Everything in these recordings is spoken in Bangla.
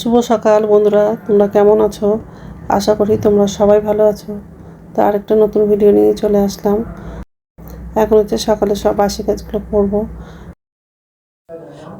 শুভ সকাল বন্ধুরা, তোমরা কেমন আছো? আশা করি তোমরা সবাই ভালো আছো। তো আরেকটা নতুন ভিডিও নিয়ে চলে আসলাম। এখন হচ্ছে সকালে সব বাসি কাজগুলো করবো।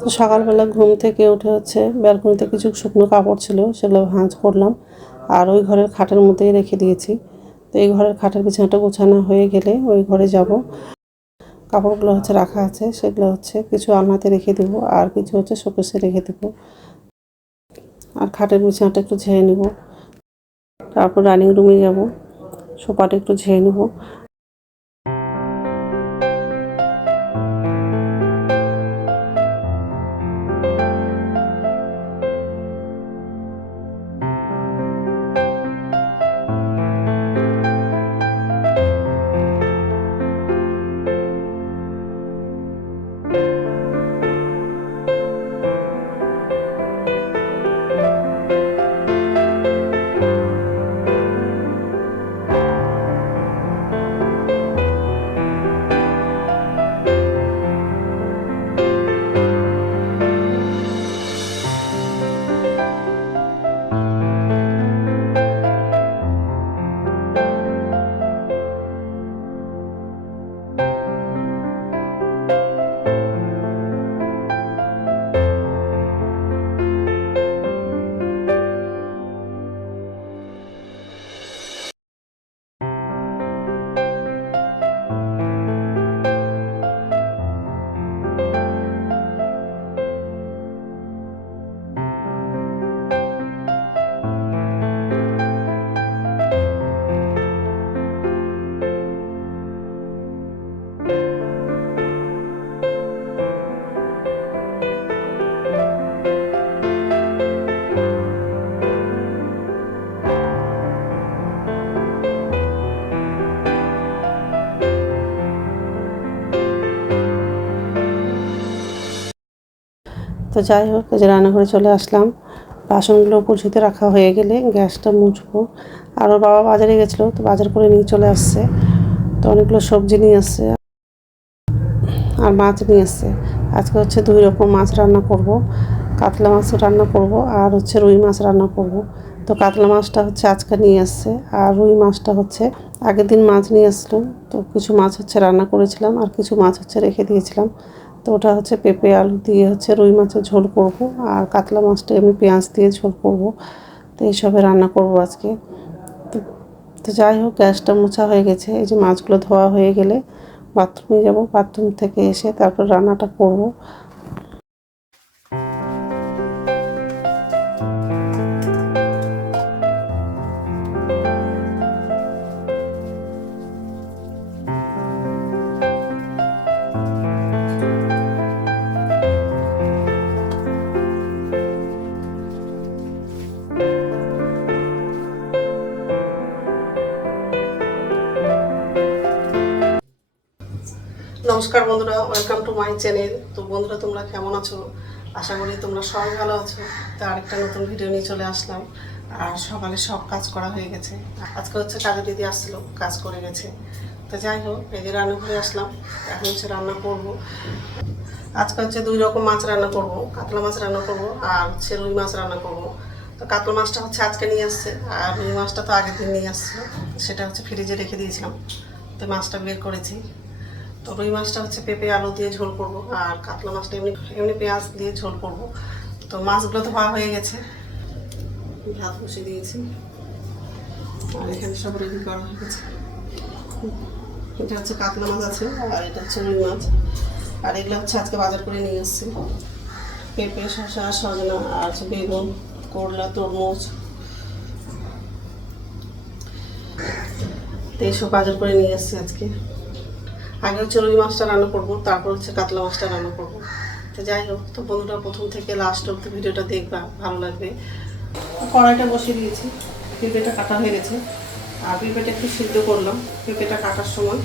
তো সকালবেলা ঘুম থেকে উঠে হচ্ছে ব্যালকনিতে কিছু শুকনো কাপড় ছিল, সেগুলো ভাঁজ করলাম আর ওই ঘরের খাটের মধ্যেই রেখে দিয়েছি। তো এই ঘরের খাটের বিছানাটা গোছানো হয়ে গেলে ওই ঘরে যাব। কাপড়গুলো হচ্ছে রাখা আছে, সেগুলো হচ্ছে কিছু আলনাতে রেখে দেবো আর কিছু হচ্ছে শোকেসে রেখে দেবো। আর খাটের বিছানাটা একটু ঝেড়ে নেব, তারপর ডাইনিং রুমে যাব, সোফাটা একটু ঝেড়ে নেব। তো যাই হোক, এই যে রান্নাঘরে চলে আসলাম। বাসনগুলো পরিচিতে রাখা হয়ে গেলে গ্যাসটা মুছবো। আর ওর বাবা বাজারে গেছিলো, তো বাজার করে নিয়ে চলে আসছে। তো অনেকগুলো সবজি নিয়ে আসছে আর মাছ নিয়ে আসছে। আজকে হচ্ছে 2 রকম মাছ রান্না করব। কাতলা মাছ রান্না করব আর হচ্ছে রুই মাছ রান্না করব। তো কাতলা মাছটা হচ্ছে আজকে নিয়ে আসছে আর রুই মাছটা হচ্ছে আগের দিন মাছ নিয়ে আসলো। তো কিছু মাছ হচ্ছে রান্না করেছিলাম আর কিছু মাছ হচ্ছে রেখে দিয়েছিলাম। তো ওটা হচ্ছে পেঁপে আলু দিয়ে হচ্ছে রুই মাছের ঝোল করব আর কাতলা মাছটা এমনি পেঁয়াজ দিয়ে ঝোল করব। তো এইসবে রান্না করব আজকে। তো যাই হোক, গ্যাসটা মোছা হয়ে গেছে। এই যে মাছগুলো ধোয়া হয়ে গেলে বাথরুমে যাব, বাথরুম থেকে এসে তারপর রান্নাটা করব। নমস্কার বন্ধুরা, ওয়েলকাম টু মাই চ্যানেল। তো বন্ধুরা, তোমরা কেমন আছো? আশা করি তোমরা সবাই ভালো আছো। তো আরেকটা নতুন ভিডিও নিয়ে চলে আসলাম। আর সকালে সব কাজ করা হয়ে গেছে। আজকে হচ্ছে কাজের দিদি আসছিলো, কাজ করে গেছে। তো যাই হোক, এই যে রান্নাঘরে আসলাম, এখন হচ্ছে রান্না করব। আজকে হচ্ছে 2 রকম মাছ রান্না করব। কাতলা মাছ রান্না করব আর হচ্ছে রুই মাছ রান্না করব। তো কাতলা মাছটা হচ্ছে আজকে নিয়ে আসছে আর রুই মাছটা তো আগের দিন নিয়ে আসছিলো, সেটা হচ্ছে ফ্রিজে রেখে দিয়েছিলাম। তো মাছটা বের করেছি। তো রুই মাছটা হচ্ছে পেঁপে আলু দিয়ে ঝোল করব আর কাতলা মাছটা এমনি এমনি পেঁয়াজ দিয়ে ঝোল করব। তো মাছগুলো তো ভালো হয়ে গেছে, ভাত বসিয়ে দিয়েছি আর এখানে সব রেডি করা হয়ে গেছে। এটা হচ্ছে কাতলা মাছ আছে আর এটা হচ্ছে রুই মাছ। আর এগুলো হচ্ছে আজকে বাজার করে নিয়ে এসেছি। পেঁপে, শসা, সজনা আর হচ্ছে বেগুন, করলা, তরমুজ, তো এইসব বাজার করে নিয়ে এসেছি আজকে। আগে হচ্ছে রুই মাছটা রান্না করবো, তারপর হচ্ছে কাতলা মাছটা রান্না করবো। তো যাই হোক, তো বন্ধুরা প্রথম থেকে লাস্ট অব্দি ভিডিওটা দেখবা, ভালো লাগবে। কড়াইটা বসিয়ে দিয়েছি, পেঁপেটা কাটা হয়ে গেছে আর পেঁপেটা একটু সিদ্ধ করলাম। পেঁপেটা কাটার সময়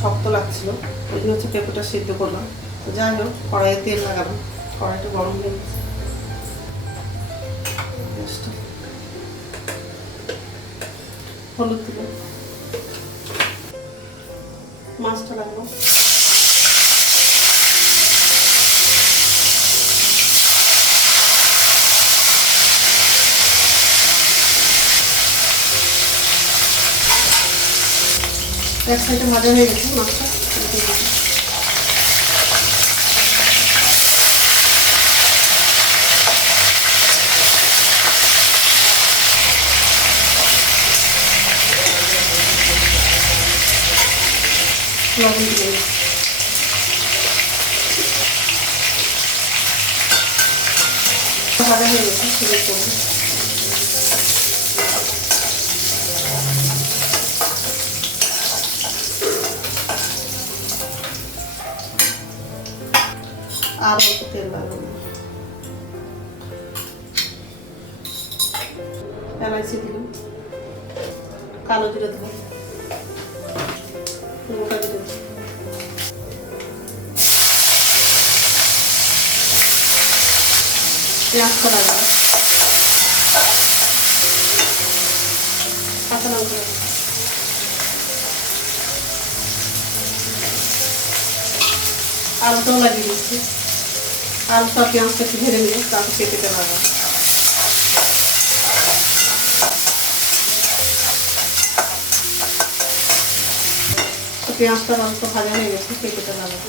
শক্ত লাগছিল, ওই জন্য হচ্ছে পেঁপেটা সিদ্ধ করলাম। তো যাই হোক, কড়াইয়ে তেল লাগালাম, কড়াইটা গরম হয়ে গেছে। হলুদ দিলাম, মাছটা রাখলাম। এক সাইডে ভাজা হয়ে গেছে মাছটা। লবণ দিয়ে ভাজা হয়ে গেছে, শুরু করবো। আর অল্প তেল লাগাবো, এলাইচি দিলাম, কালো জিরে দিলাম, মোটা জিরে দিলাম, পেঁয়াজটা লাগাবো, কাঁচা লঙ্কা, আলুটাও লাগিয়ে দিচ্ছি। আলুটা পেঁয়াজটা একটু ভেজে নিয়ে তারপর পেঁপেটা লাগাবো। পেঁয়াজটা আলুটা ভাজা হয়ে গেছে, পেঁপেটা লাগাবো।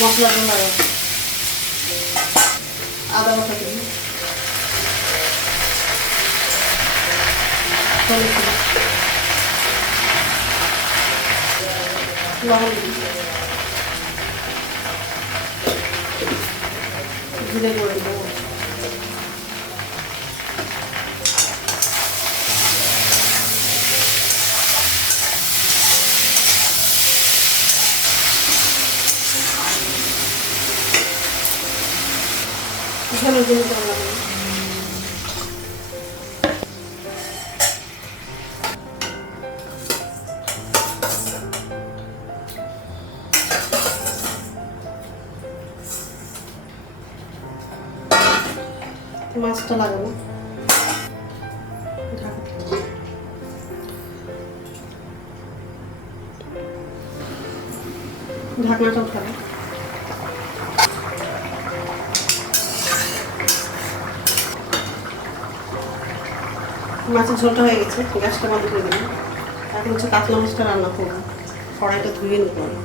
মশলাটা লাগাবো, আদা বাটা দিই, লবণ দিই, জিরে গুঁড়ো দেবো, ঝোলের জন্য জল লাগাবো। মাছটা লাগাবো, ঢাকনাটা উঠাবো। মাছের ঝোলটা হয়ে গেছে, গ্যাসটা বন্ধ করে দিলাম। এখন হচ্ছে কাতলা মাছটা রান্না করবো, কড়াইটা ধুয়ে নিতে হবে।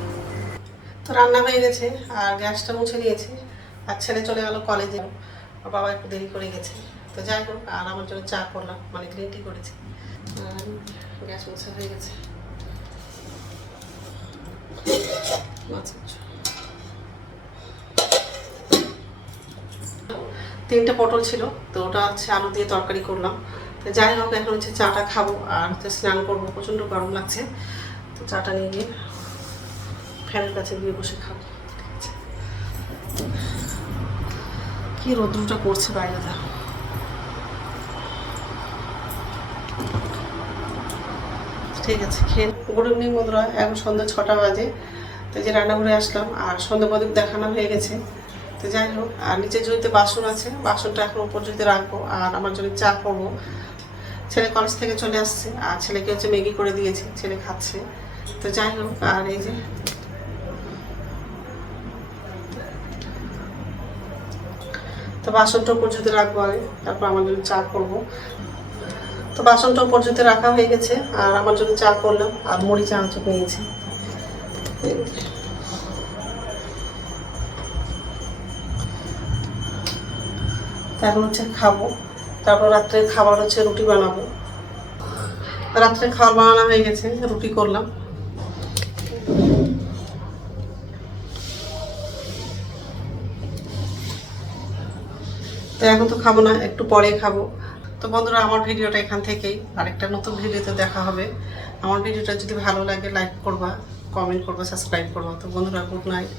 তো রান্না হয়ে গেছে আর গ্যাসটা মুছে নিয়েছি। আর ছেলে চলে গেল কলেজে, আর বাবা একটু দেরি করে গেছে। তো যাই হোক, আর আমার জন্য চা করলাম, মানে গ্রিন টি করেছি। গ্যাস মুছে হয়ে গেছে। তিনটে পটল ছিল, তো ওটা হচ্ছে আলু দিয়ে তরকারি করলাম। তো যাই হোক, এখন হচ্ছে চাটা খাবো আর হচ্ছে স্নান করবো, প্রচণ্ড গরম লাগছে। তো চাটা নিয়ে গিয়ে ফ্যানের কাছে গিয়ে বসে খাবো। কি রোদ্রুটা পড়ছে বাইরে, দা ঠিক আছে খেয়ে। গুড ইভিনিং বন্ধুরা, এখন সন্ধ্যা 6টা বাজে। তো যে রান্নাঘরে আসলাম আর সন্ধ্যা প্রদীপ দেখানো হয়ে গেছে। তো যাই হোক, আর নিচে জড়িতে বাসন আছে, বাসনটা এখন উপর জড়িতে রাখবো আর আমার জন্য চা করবো। ছেলে কলেজ থেকে চলে আসছে আর ছেলেকে হচ্ছে ম্যাগি করে দিয়েছি, ছেলে খাচ্ছে। তো যাই হোক, আর এই যে তো বাসনটা উপর জড়িতে রাখবো আগে, তারপর আমার জন্য চা করবো। তো বাসনটা উপর জড়িতে রাখা হয়ে গেছে আর আমার জন্য চা করলাম আর মুড়ি চানাচুর নিয়েছি। এখন হচ্ছে খাবো, তারপর রাত্রে খাবার হচ্ছে রুটি বানাবো। রাত্রে খাবার বানানো হয়ে গেছে, রুটি করলাম। তো এখন তো খাবো না, একটু পরে খাবো। তো বন্ধুরা, আমার ভিডিওটা এখান থেকেই, আরেকটা নতুন ভিডিওতে দেখা হবে। আমার ভিডিওটা যদি ভালো লাগে লাইক করবা, কমেন্ট করবা, সাবস্ক্রাইব করবা। তো বন্ধুরা, গুড নাইট।